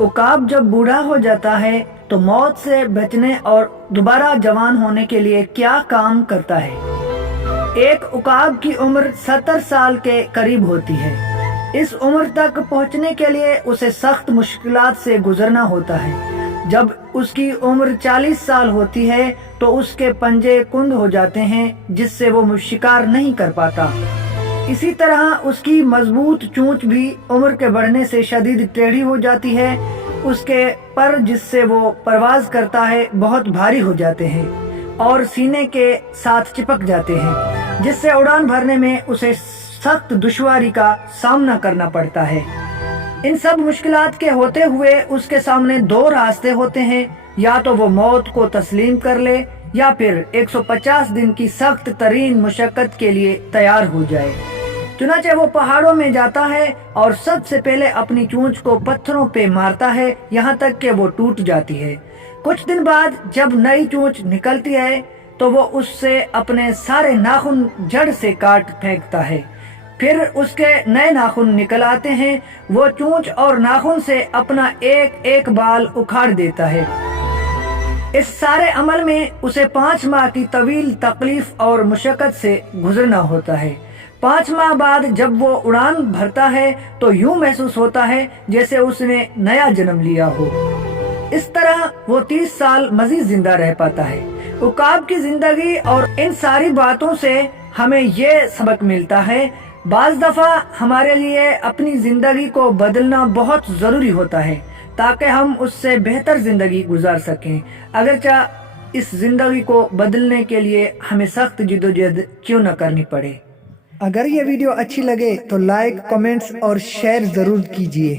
उकाब जब बूढ़ा हो जाता है तो मौत से बचने और दोबारा जवान होने के लिए क्या काम करता है। एक उकाब की उम्र 70 साल के करीब होती है। इस उम्र तक पहुंचने के लिए उसे सख्त मुश्किलात से गुजरना होता है। जब उसकी उम्र 40 साल होती है तो उसके पंजे कुंद हो जाते हैं, जिससे वो शिकार नहीं कर पाता। इसी तरह उसकी मजबूत चोंच भी उम्र के बढ़ने से शदीद टेढ़ी हो जाती है। उसके पर जिससे वो परवाज करता है बहुत भारी हो जाते हैं और सीने के साथ चिपक जाते हैं, जिससे उड़ान भरने में उसे सख्त दुश्वारी का सामना करना पड़ता है। इन सब मुश्किलात के होते हुए उसके सामने दो रास्ते होते हैं, या तो वो मौत को तस्लीम कर ले या फिर 150 दिन की सख्त तरीन मुशक्कत के लिए तैयार हो जाए। चुनाचे वो पहाड़ों में जाता है और सबसे पहले अपनी चोंच को पत्थरों पे मारता है, यहाँ तक कि वो टूट जाती है। कुछ दिन बाद जब नई चोंच निकलती है तो वो उससे अपने सारे नाखून जड़ से काट फेंकता है। फिर उसके नए नाखून निकल आते हैं। वो चोंच और नाखून से अपना एक एक बाल उखाड़ देता है। इस सारे अमल में उसे 5 माह की तवील तकलीफ और मुशक्कत से गुजरना होता है। 5 माह बाद जब वो उड़ान भरता है तो यूं महसूस होता है जैसे उसने नया जन्म लिया हो। इस तरह वो 30 साल मजीद जिंदा रह पाता है। उकाब की जिंदगी और इन सारी बातों से हमें ये सबक मिलता है, बाज दफा हमारे लिए अपनी जिंदगी को बदलना बहुत जरूरी होता है ताकि हम उससे बेहतर जिंदगी गुजार सकें, अगरचे इस जिंदगी को बदलने के लिए हमें सख्त जिद्दोजहद क्यों न करनी पड़े। अगर ये वीडियो अच्छी लगे तो लाइक, कमेंट्स और शेयर जरूर कीजिए।